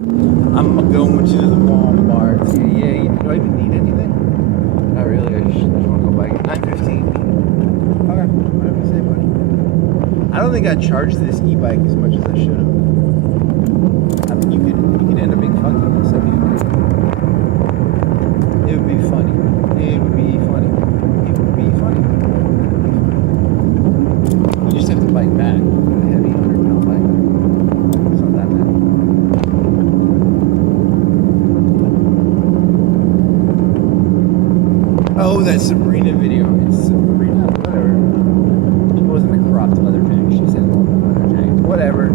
I'm going to the Walmart. Yeah. Do I even need anything? Not really. I just want to go buy it. 9:15. Okay. Whatever you say, buddy. I don't think I charged this e-bike as much as I should have. I mean, you could end up being fucked with this. I mean, it would be funny. It would be funny. It would be funny. You just have to bike back with a heavy 100-pound bike. It's not that bad. Oh, that Sabrina video. It's Sabrina, whatever. She wasn't a cropped leather jacket. She said leather jacket. Whatever. I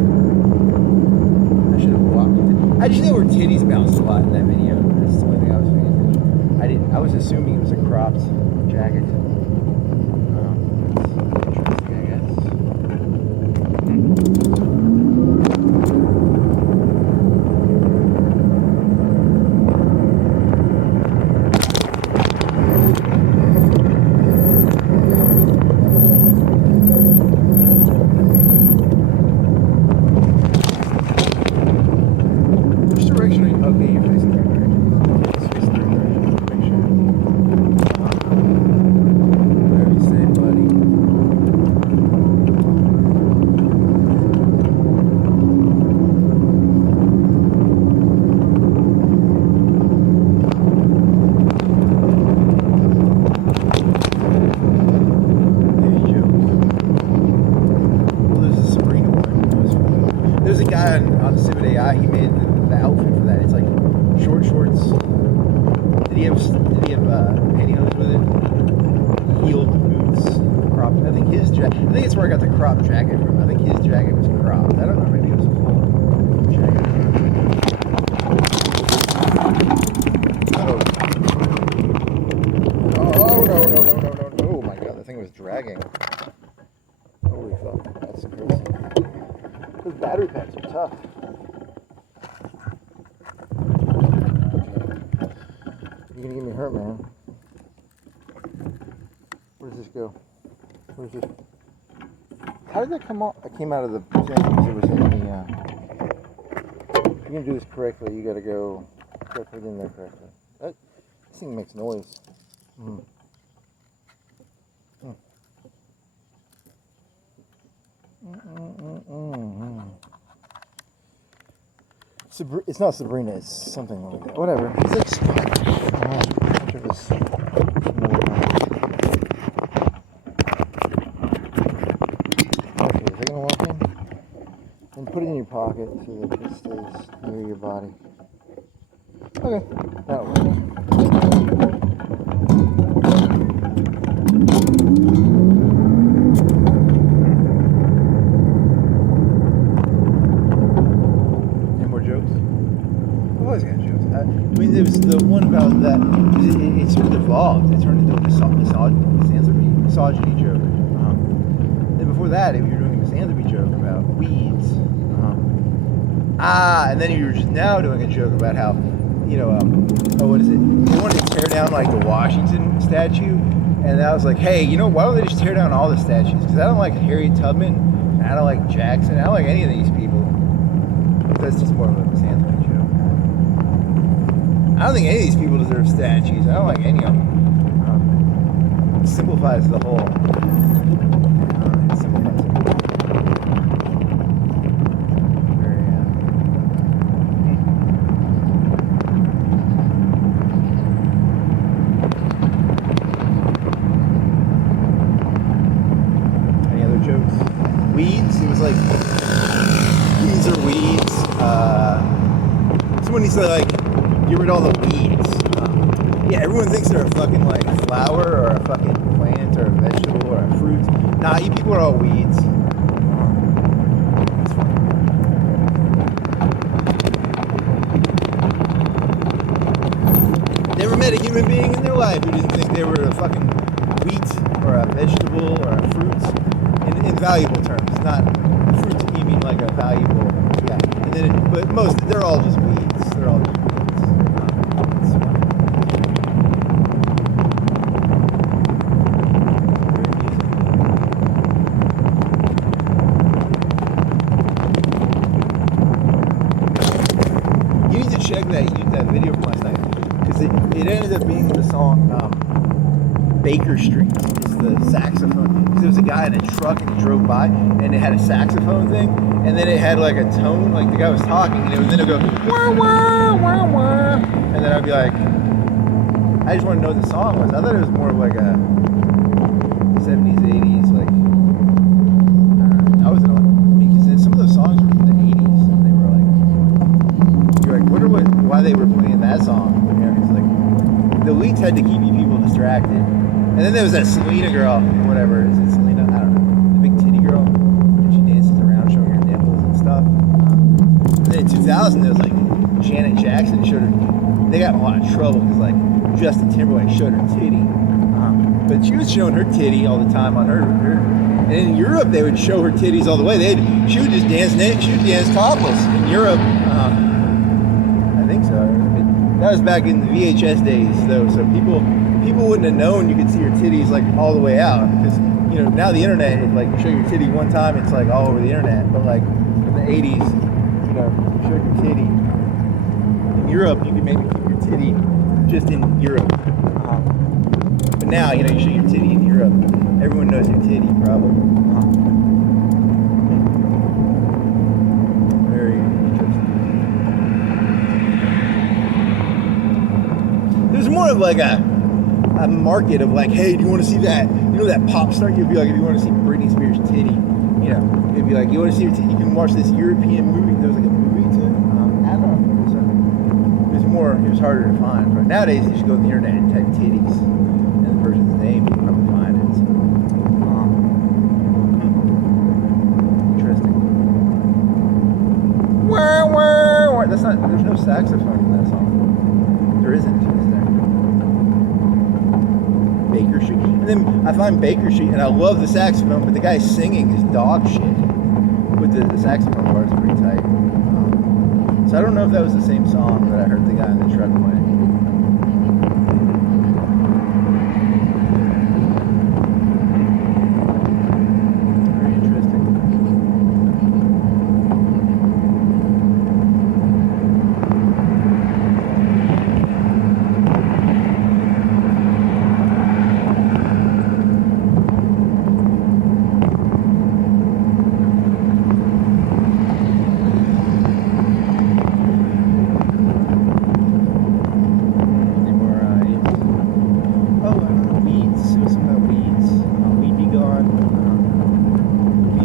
should have walked with it. I just know her titties bounced a lot in that video. That's the only thing I was paying attention. I was assuming it was a cropped jacket. Interesting, I guess. Which direction are you? Okay, you're facing third direction. It's facing third direction. Make sure. Whatever you say, buddy. Any jokes? Well, there's a Sabrina one. There's a guy on 17Aug202. He made the outfit for that. It's like short shorts. Did he have pantyhose with it? Heeled boots, cropped. I think it's where I got the cropped jacket from. I think his jacket was cropped. I don't know. Maybe it was a full jacket. Oh no! Oh my god, that thing was dragging. Holy fuck, that's crazy. Those battery packs are tough. You're gonna get me hurt, man. Where does this go? Where's this? How did that come off? I came out of the thing because it was in the. If you're gonna do this correctly, you gotta go. You gotta put it in there correctly. This thing makes noise. It's not Sabrina, it's something like that. Whatever. It's like Spanish. Okay, is it gonna walk in? And put it in your pocket so that it stays near your body. Okay, that'll work. There was the one about that. It sort of evolved. It turned into a misogyny joke. Then before that, you were doing a misanthropy joke about weeds. And then you were just now doing a joke about how, what is it? They wanted to tear down like the Washington statue, and I was like, hey, why don't they just tear down all the statues? Because I don't like Harriet Tubman, and I don't like Jackson, I don't like any of these people. That's just more of a misanthropy joke. I don't think any of these people deserve statues. I don't like any of them. It simplifies the whole. It simplifies it. Very, Any other jokes? Weeds? It was like, these are weeds. Someone needs to like, get rid of all the weeds. Yeah, everyone thinks they're a fucking like flower or a fucking plant or a vegetable or a fruit. Nah, you people are all weeds. That's funny. Never met a human being in their life who didn't think they were a fucking wheat or a vegetable or a fruit in valuable terms. Not fruit, you mean like a valuable, yeah. And then, but they're all just weeds. They're all just weeds. that video from last night because it ended up being the song Baker Street. It's the saxophone. Because there was a guy in a truck and he drove by and it had a saxophone thing, and then it had like a tone, like the guy was talking, and then it would go wah wah wah wah, and then I'd be like, I just want to know what the song was. I thought it was more of like a 70s, 80s, like I wasn't because some of those songs were from the 80s, and they were like, you're like, wonder why they were playing that song. You know, because like the leads had to keep you people distracted. And then there was that Selena girl, whatever. Is it Selena? I don't know. The big titty girl. And she dances around showing her nipples and stuff. And then in 2000, there was like Janet Jackson showed her. They got in a lot of trouble because like Justin Timberlake showed her titty. But she was showing her titty all the time on her. And in Europe, they would show her titties all the way. She would just dance naked. She would dance topless. In Europe, I think so. That was back in the VHS days, though. So people wouldn't have known you could see your titties like all the way out, because you know now the internet, if like you show your titty one time, it's like all over the internet. But like in the 80s, you know, you showed your titty in Europe, you could maybe keep your titty just in Europe. But now, you know, you show your titty in Europe, everyone knows your titty probably. Very interesting. There's more of like a market of like, hey, do you want to see that? You know that pop star? You'd be like, if you want to see Britney Spears' titty, you know, it'd be like, you want to see her titty? You can watch this European movie. There was like a movie too. I don't know. It was harder to find. But nowadays, you just go on the internet and type titties and the person's name, you can probably find it. So, interesting. That's not. There's no saxophone in that song. There isn't. Baker Street. And then I find Baker Street, and I love the saxophone, but the guy singing is dog shit. With the saxophone part's pretty tight. So I don't know if that was the same song that I heard the guy in the truck playing. Very interesting.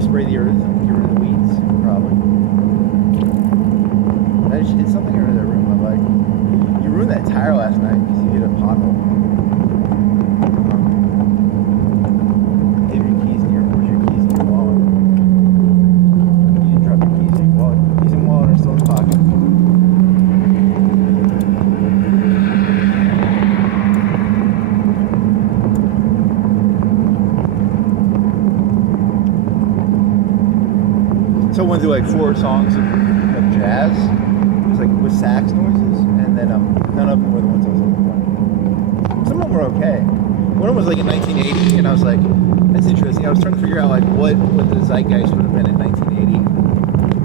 Spray the earth, get rid of the weeds, probably. I just hit something over there, ruined my bike. You ruined that tire last night because you hit a pothole. Give your keys in your, where's your keys in your wallet? You didn't drop your keys in your wallet. Keys in your wallet are still in the pocket. So I went through like 4 songs of jazz. It was like with sax noises, and then none of them were the ones I was looking for. Some of them were okay. One of them was like in 1980, and I was like, that's interesting. I was trying to figure out like what the zeitgeist would have been in 1980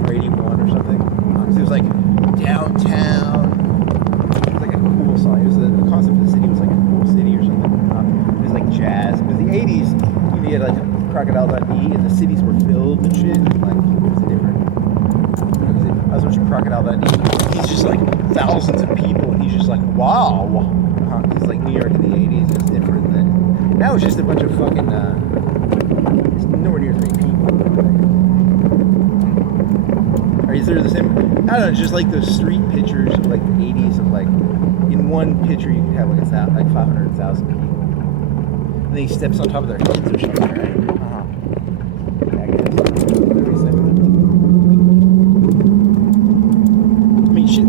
or 81 or something. Because it was like downtown. It was like a cool song. It was the concept of the city was like a cool city or something. It was like jazz. But the 80s, you had like Crocodile Dundee, and the cities were filled and shit. Like, I was watching Crocodile Dundee. He's just like thousands of people, and he's just like, wow. It's like New York in the 80s is different than now. It's just a bunch of fucking. It's nowhere near as many people. Or is there the same? I don't know. Just like those street pictures of like the 80s of like in one picture you could have like 500,000 people, and then he steps on top of their heads or something, right?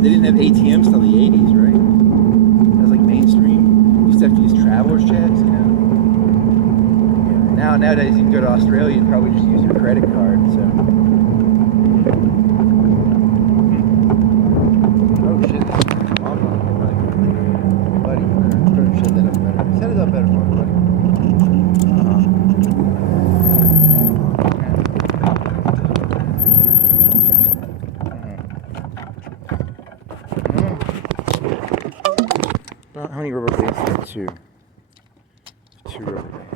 They didn't have ATMs till the 80s, right? That was like mainstream. You used to have to use traveler's checks, you know. Nowadays you can go to Australia and probably just use your credit card. So. Oh shit! This is buddy, better shut that up better. Set it up better for me, buddy. How many rubber bands are there? Two. Two rubber bands.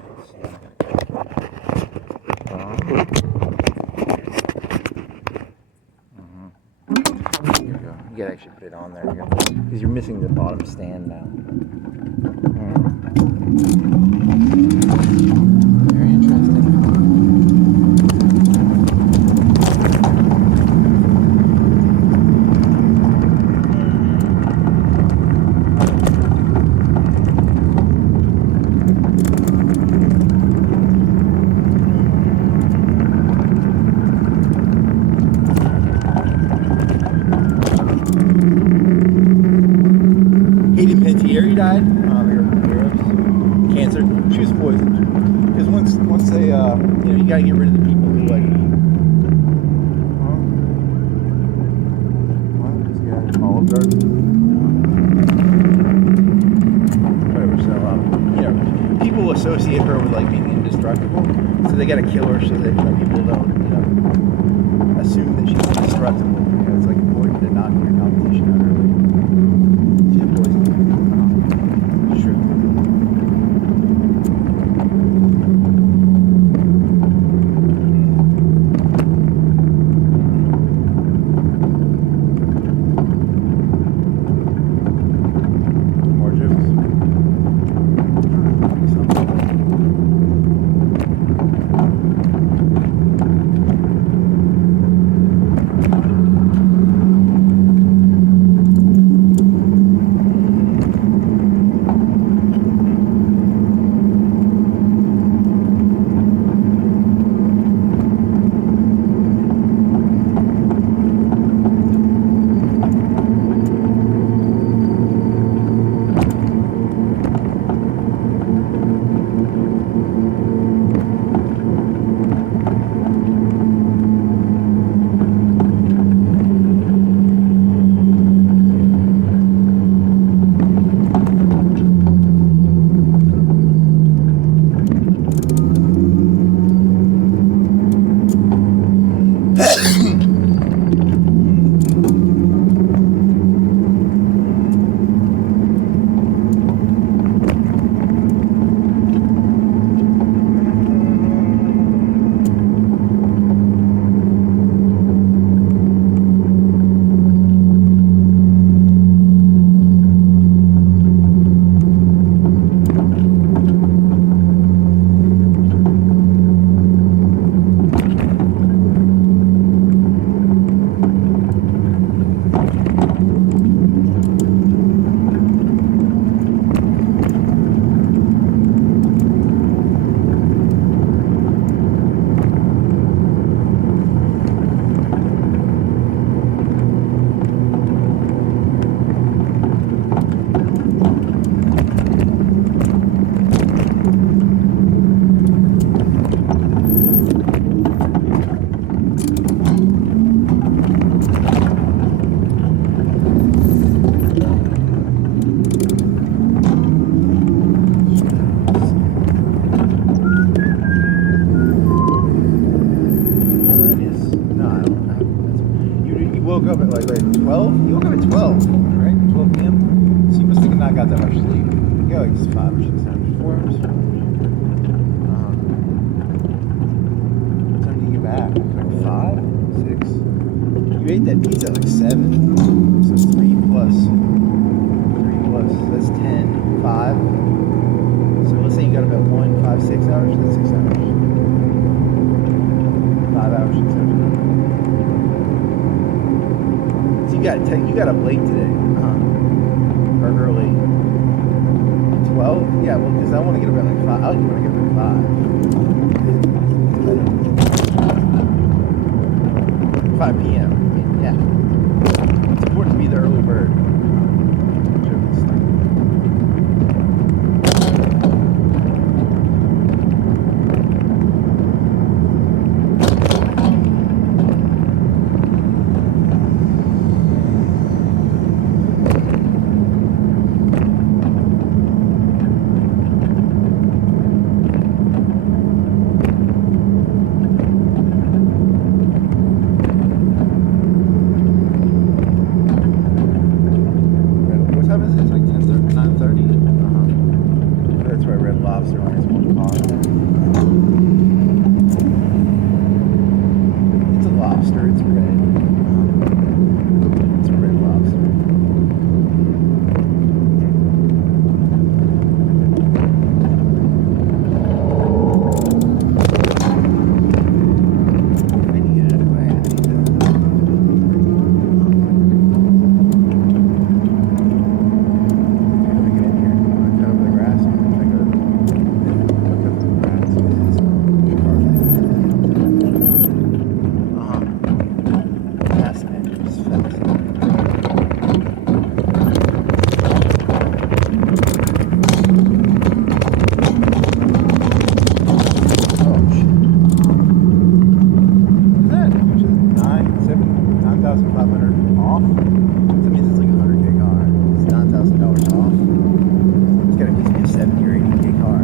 There you go. You gotta actually put it on there because you're missing the bottom stand now. Very interesting. Died. Cancer. She was poisoned. Because once they, you gotta get rid of the people who like. Olive Garden. Whatever. So, people associate her with like being indestructible. So they gotta kill her so that people don't, assume that she's indestructible. It's like important to knock your competition out early. She's poisoned. Woke up at like 12? You woke up at 12, right? 12 p.m.? So you must have not got that much sleep. You got like 5 or 6 hours, 4 hours. What time did you get back? Like 5? 6? You ate that pizza at like 7. So 3 plus, that's 10, 5. So let's say you got about 1, 5, 6 hours, that's 6 hours. 5 hours, 6 hours. You got up late today, or early. 12? Yeah, well, because I want to get up at like 5. I want to get up at 5. 5 p.m. I mean, yeah. It's important to be the early bird. $1,000 off. It's got to be a 70 or 80K car.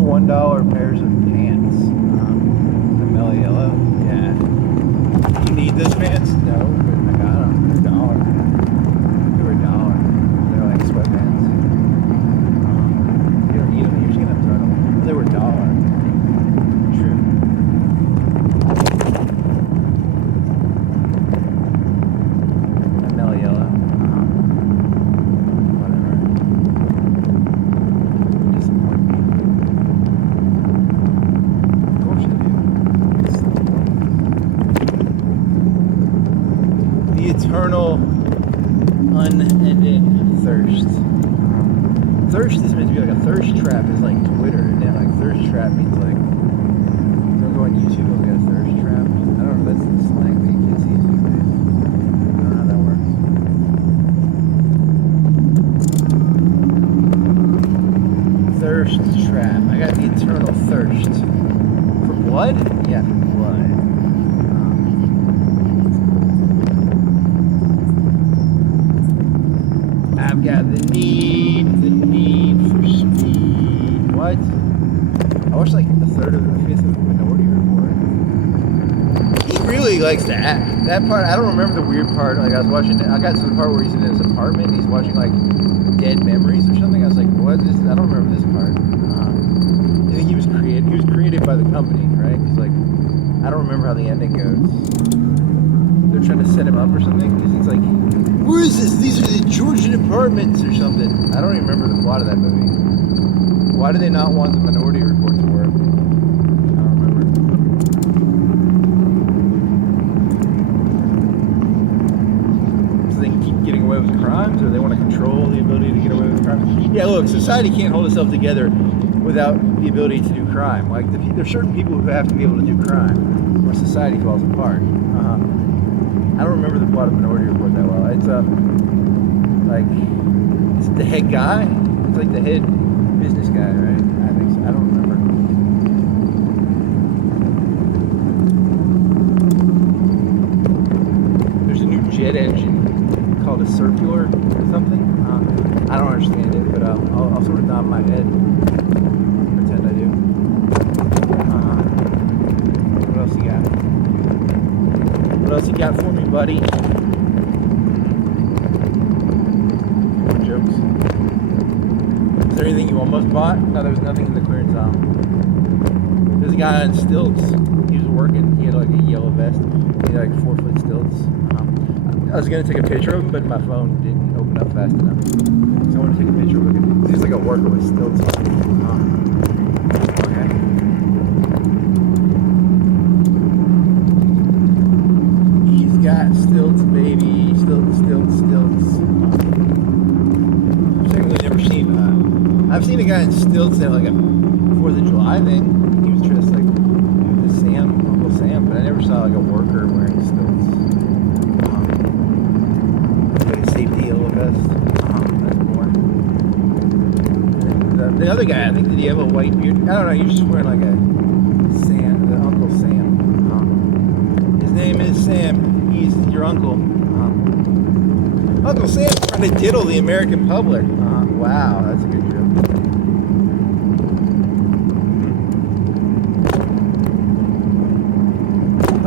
$1 pairs of pants. Vanilla yellow. Yeah. You need those pants? No, but I got them. They're $1. They were $1. They're like sweatpants. You don't need them. You're just gonna throw them. They were $1. True. Vanilla yellow. Whatever. Disappointing. Eternal, unending thirst. Thirst is meant to be like a thirst trap. Is like Twitter, and then like thirst trap means like don't go on YouTube and look at a thirst trap. I don't know. That's the slang that kids use these days. I don't know how that works. Thirst trap. I got the eternal thirst for blood. Yeah, for blood. I've got the need for speed. What? I watched like a third of the fifth of the Minority Report. He really likes that part. I don't remember the weird part. Like I was watching, I got to the part where he's in his apartment. And he's watching like Dead Memories or something. I was like, what? I don't remember this part. I think he was created. He was created by the company, right? He's like, I don't remember how the ending goes. They're trying to set him up or something. Because he's like, where is this? These are the Georgian apartments or something. I don't even remember the plot of that movie. Why do they not want the Minority Report to work? I don't remember. So they can keep getting away with crimes, or they want to control the ability to get away with crimes? Yeah, look, society can't hold itself together without the ability to do crime. Like, there's certain people who have to be able to do crime, or society falls apart. I don't remember the plot of Minority Report that well. It's like, it's the head guy. It's like the head business guy, right? I think so. I don't remember. There's a new jet engine called a circular or something. I don't understand it, but I'll sort of nod my head. Pretend I do. What else you got? What else you got for me, buddy? Jokes. Is there anything you almost bought? No, there was nothing in the clearance aisle. There's a guy on stilts. He was working. He had like a yellow vest. He had like 4-foot stilts. I was gonna take a picture of him, but my phone didn't open up fast enough. So I want to take a picture of him. He's like a worker with stilts on. Okay. He's got stilts, baby. Stilts. I've seen a guy in stilts at like a 4th of July thing. He was dressed like Uncle Sam, but I never saw like a worker wearing stilts. Like a safety yellow vest. That's more. And, the other guy, I think, did he have a white beard? I don't know, he was just wearing like a Sam, the Uncle Sam. His name is Sam. He's your uncle. Uncle Sam's trying to diddle the American public. Wow, that's a good joke.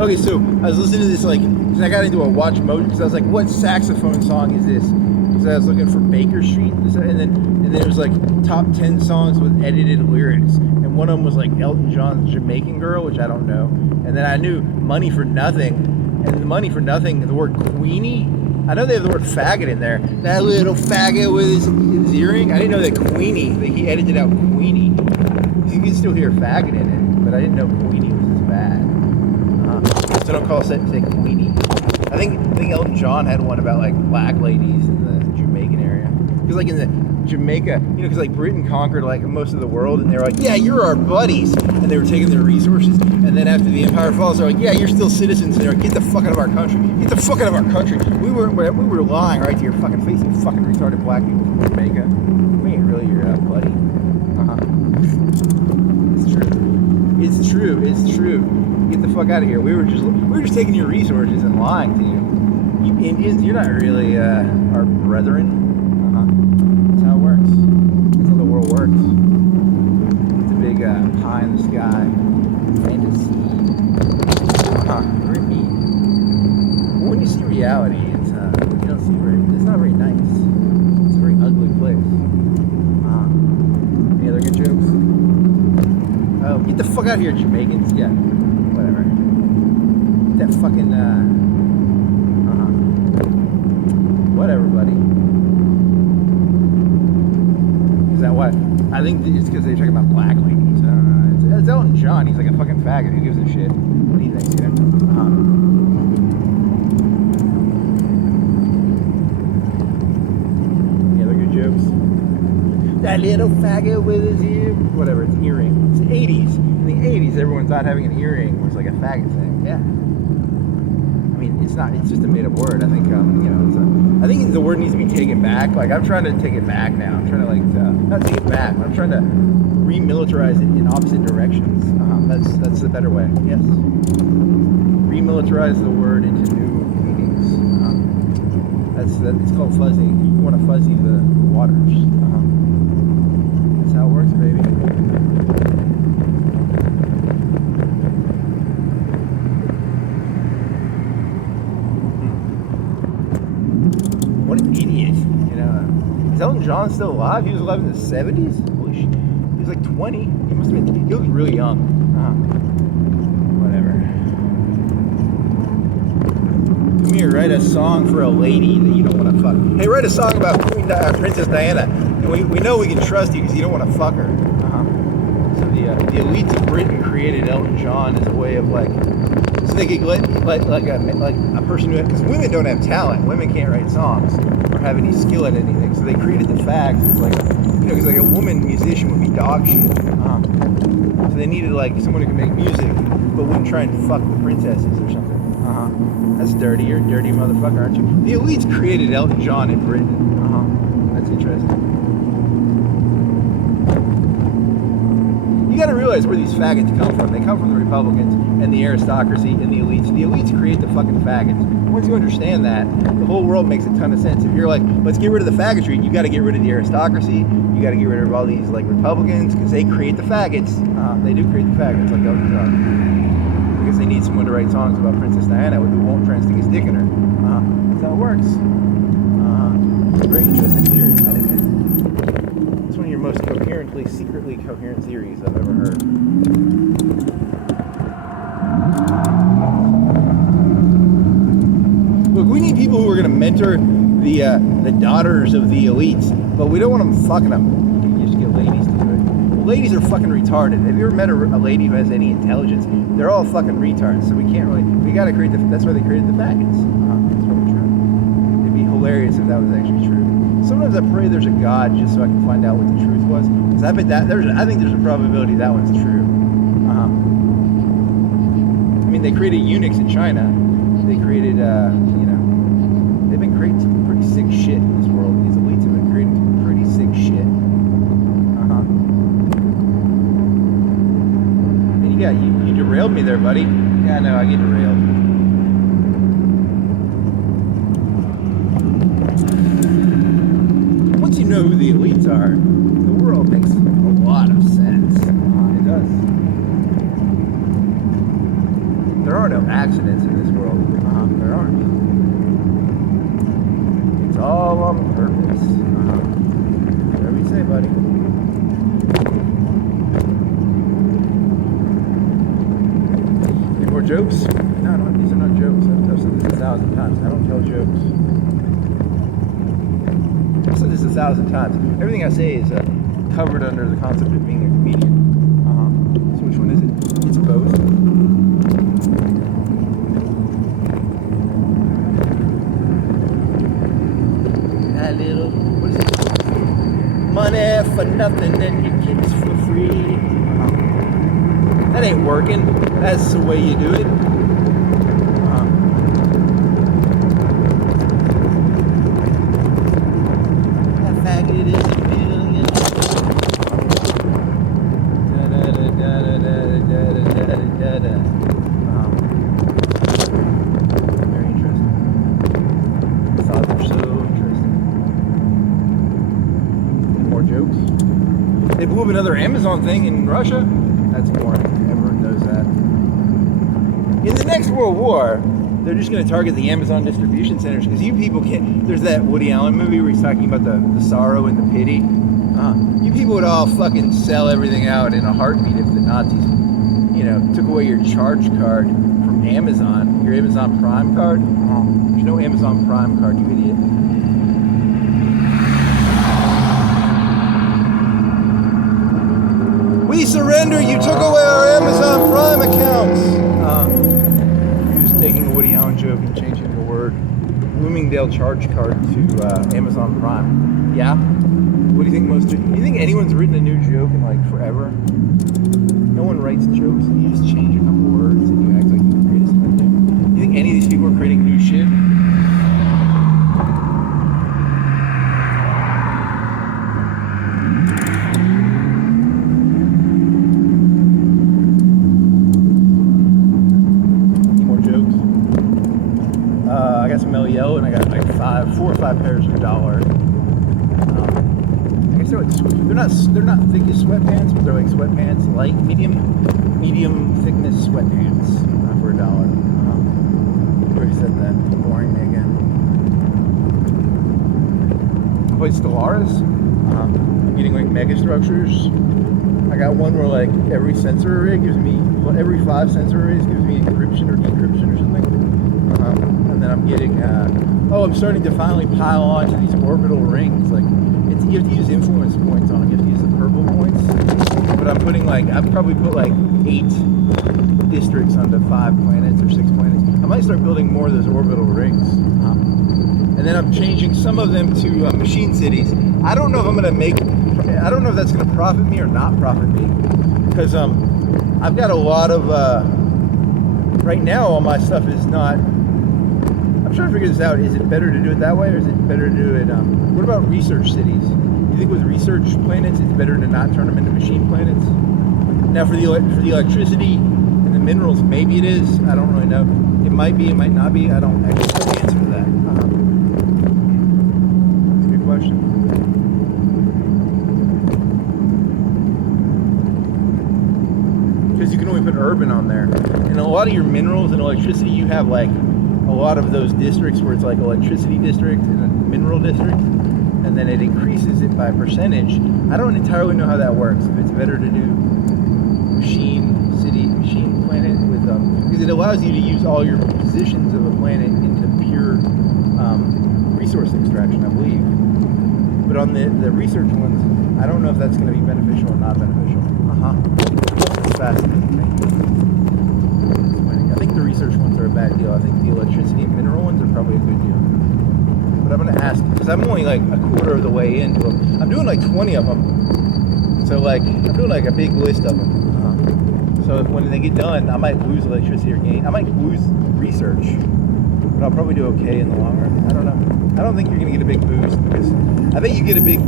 Okay, so I was listening to this, like, because I got into a watch mode, because I was like, what saxophone song is this? Because I was looking for Baker Street, and then it was like top 10 songs with edited lyrics, and one of them was like Elton John's Jamaican Girl, which I don't know, and then I knew Money for Nothing, and the Money for Nothing, the word Queenie, I know they have the word faggot in there. That little faggot with his earring. I didn't know that Queenie, that he edited out Queenie. You can still hear faggot in it, but I didn't know Queenie was as bad. So don't call it, say Queenie. I think Elton John had one about like black ladies in the Jamaican area. Because like in the Jamaica, because like Britain conquered like most of the world, and they were like, yeah, you're our buddies, and they were taking their resources. And then after the empire falls, they're like, yeah, you're still citizens, and they're like, get the fuck out of our country. Get the fuck out of our country. We were lying right to your fucking face, you fucking retarded black people from Jamaica. We ain't really your buddy. It's true. Get the fuck out of here. We were just taking your resources and lying to you. You Indians, you're not really our brethren. That's how it works. That's how the world works. It's a big pie in the sky fantasy. Very neat. Well, when you see reality, it's you don't see it's not very nice. It's a very ugly place. Any other good jokes? Oh, get the fuck out of here, Jamaicans. Yeah, whatever. Get that fucking whatever, buddy. Is that what? I think it's because they're talking about black ladies. I don't know. It's Elton John. He's like a fucking faggot. Who gives a shit? What do you think? Any other good jokes? That little faggot with his ear. Whatever, it's earring. It's the 80s. In the 80s, everyone thought having an earring was like a faggot thing. Yeah. I mean, it's not. It's just a made-up word. I think, I think the word needs to be taken back. Like, I'm trying to take it back now. I'm trying to, like, not take it back, but I'm trying to remilitarize it in opposite directions. That's the better way. Yes. Remilitarize the word into new meanings. It's called fuzzy. You want to fuzzy the waters. That's how it works, baby. What an idiot. Is Elton John still alive? He was alive in the 70s? Holy shit. He was like 20. He must have been, he looked really young. Whatever. Come here, write a song for a lady that you don't want to fuck. Hey, write a song about Princess Diana. And we know we can trust you because you don't want to fuck her. So the elites of Britain created Elton John as a way of like, so they could let a person who, because women don't have talent, women can't write songs or have any skill at anything, so they created the fact it's like, because like a woman musician would be dog shit. So they needed like someone who could make music but wouldn't try and fuck the princesses or something. That's dirty. You're a dirty motherfucker, aren't you? The elites created Elton John in Britain. That's interesting. You got to realize where these faggots come from. They come from the Republicans and the aristocracy and the elites. The elites create the fucking faggots. Once you understand that, the whole world makes a ton of sense. If you're like, let's get rid of the faggotry, you got to get rid of the aristocracy. You got to get rid of all these like Republicans because they create the faggots. They do create the faggots, like Elton John, because they need someone to write songs about Princess Diana who won't try and stick his dick in her. That's how it works. Very interesting theory. I like it. It's one of your most coherently, secretly coherent theories I've ever heard. Look, we need people who are going to mentor the daughters of the elites, but we don't want them fucking them. You just get ladies to do it. Ladies are fucking retarded. Have you ever met a lady who has any intelligence? They're all fucking retards, so we can't really, we gotta create that's why they created the faggots. That's probably true. It'd be hilarious if that was actually true. Sometimes I pray there's a God just so I can find out what the truth was. Because I bet I think there's a probability that one's true. I mean, they created eunuchs in China. They created, they've been creating some pretty sick shit in this world. These elites have been creating some pretty sick shit. And you derailed me there, buddy. Yeah, no, I get derailed. Once you know who the elites are, the world makes a lot of sense. It does. There are no accidents in this world. There aren't. It's all on purpose. Whatever you say, buddy. Any more jokes? No, these are not jokes. I've said this 1,000 times. I don't tell jokes. I've said this 1,000 times. Everything I say is covered under the concept of being a comedian. So which one is it? It's both. That little, what is it? Money for nothing and your kids for free. That ain't working. That's the way you do it. That faggot is a million. Very interesting. Thoughts are so interesting. More jokes? They blew up another Amazon thing in Russia. That's boring. Everyone knows that. In the next World War, they're just going to target the Amazon distribution centers because you people can't. There's that Woody Allen movie where he's talking about the sorrow and the pity. You people would all fucking sell everything out in a heartbeat if the Nazis, took away your charge card from Amazon, your Amazon Prime card. There's no Amazon Prime card, you idiot. We surrender! You took away our Amazon Prime accounts! You're just taking a Woody Allen joke and changing the word Bloomingdale charge card to Amazon Prime. Yeah? What do you think do you think anyone's written a new joke in like forever? No one writes jokes and you just change a couple words and you act like you created something new. You think any of these people are creating new shit? I got some Meliel and I got like 4 or 5 pairs of dollar. I guess they're not thick as sweatpants, but they're like sweatpants, like medium thickness sweatpants for $1. I already said that. Boring me again. I played Stellaris. I'm getting like mega structures. I got one where like every sensor array gives me, every 5 sensor arrays gives me encryption or decryption or something. And then I'm getting, I'm starting to finally pile on to these orbital rings. Like, you have to use influence points on them. You have to use the purple points. But I'm putting I've probably put 8 districts onto 5 planets or 6 planets. I might start building more of those orbital rings. And then I'm changing some of them to machine cities. I don't know if I don't know if that's going to profit me or not profit me. Because I've got a lot of, right now all my stuff is not, I'm trying to figure this out. Is it better to do it that way or is it better to do it, what about research cities? You think with research planets it's better to not turn them into machine planets? Now for the electricity and the minerals, maybe it is. I don't really know. It might be, it might not be. I don't actually know the answer to that. That's a good question. Because you can only put urban on there. And a lot of your minerals and electricity, you have like a lot of those districts where it's like electricity district and a mineral district, and then it increases it by percentage. I don't entirely know how that works. If it's better to do machine planet with because it allows you to use all your positions of a planet into pure resource extraction, I believe. But on the research ones, I don't know if that's going to be beneficial or not beneficial. That's fascinating. I think the research ones are a bad deal. I think the electricity and mineral ones are probably a good deal. But I'm going to ask, because I'm only like a quarter of the way into them. I'm doing like 20 of them. So like, I'm doing like a big list of them. So if, when they get done, I might lose electricity or gain. I might lose research. But I'll probably do okay in the long run. I don't know. I don't think you're going to get a big boost because I think you get a big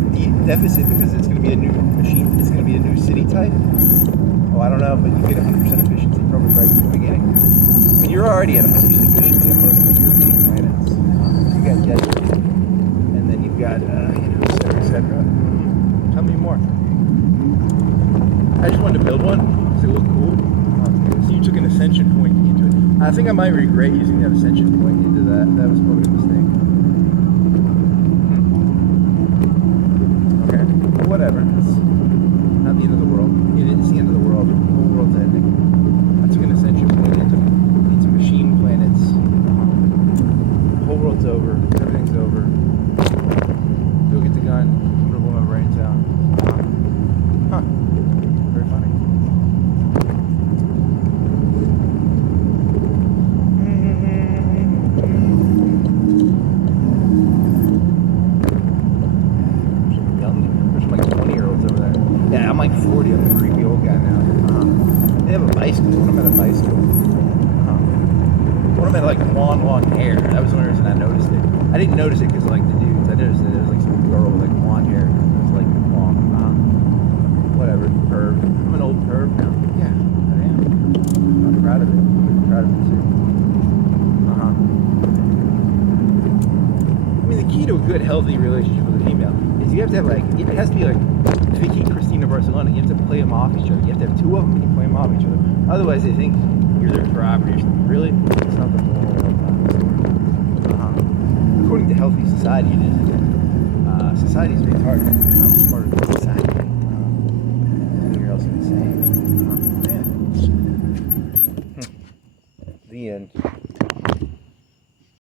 deficit because it's going to be a new machine. It's going to be a new city type. Well, I don't know, but you get 100% efficiency probably right from the beginning. I mean, you're already at 100% efficiency on most of your main planets. You got desert, and then you've got, et cetera. Tell me more. I just wanted to build one because it looked cool. So you took an ascension point into it. I think I might regret using that ascension point into that. That was probably a mistake. Okay, whatever. It's not the end of the world. It's the end of the world. The whole world's ending. I took an ascension point into machine planets. The whole world's over. Everything's over. Go get the gun. I'm gonna blow my brains out. Huh. Very funny. There's like 20-year-olds over there. Yeah, I'm like 40. I'm the creepy old guy now. They have a bicycle. One of them had a bicycle. One of them had like long hair. That was the only reason I noticed it. I didn't notice it because like the dudes. I noticed that there was like some girl with like blonde hair. It was like long. Whatever. Perv. I'm an old perv now. Yeah, I am. I'm proud of it. I'm proud of it too. I mean, the key to a good, healthy relationship with a female is you have to have like, it has to be like Vicky, Christina, Barcelona. You have to play them off each other. You have to have two of them and you play them off each other. Otherwise, they think you're their property or something. Really? It's not the whole According to healthy society, it is. Society's retarded.